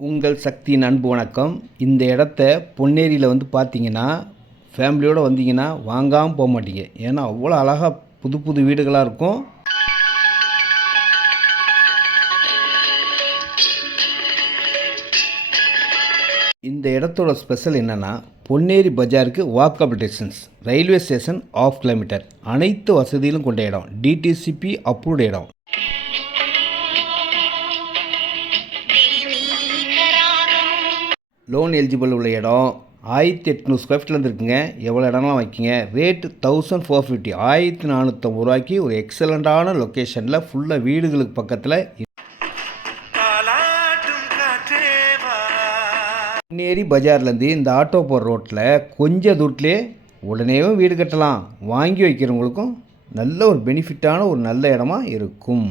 உங்கள் சக்தியின் அன்பு வணக்கம். இந்த இடத்த பொன்னேரியில் பார்த்தீங்கன்னா ஃபேமிலியோடு வந்தீங்கன்னா வாங்காமல் போக மாட்டீங்க. ஏன்னா அவ்வளோ அழகாக புது புது வீடுகளாக இருக்கும். இந்த இடத்தோட ஸ்பெஷல் என்னென்னா, பொன்னேரி பஜாருக்கு walkable distance, railway station 1/2 kilometre, அனைத்து வசதிகளும் கொண்ட இடம், டிடிசிபி அப்ரூவ்டு இடம். லோன் எலிஜிபிள் உள்ள இடம். 1800 ஸ்கொயர் ஃபீட்லேருந்து இருக்குங்க. எவ்வளோ இடம்லாம் வைக்கிங்க. ரேட்டு 1450, 1450 ரூபாய்க்கு ஒரு எக்ஸலண்ட்டான லொக்கேஷனில் ஃபுல்லாக வீடுகளுக்கு பக்கத்தில் பொன்னேரி பஜார்லேருந்து இந்த ஆட்டோ போகிற ரோட்டில் கொஞ்சம் தூரத்துலேயே உடனேவும் வீடு கட்டலாம். வாங்கி வைக்கிறவங்களுக்கும் நல்ல ஒரு பெனிஃபிட்டான ஒரு நல்ல இடமா இருக்கும்.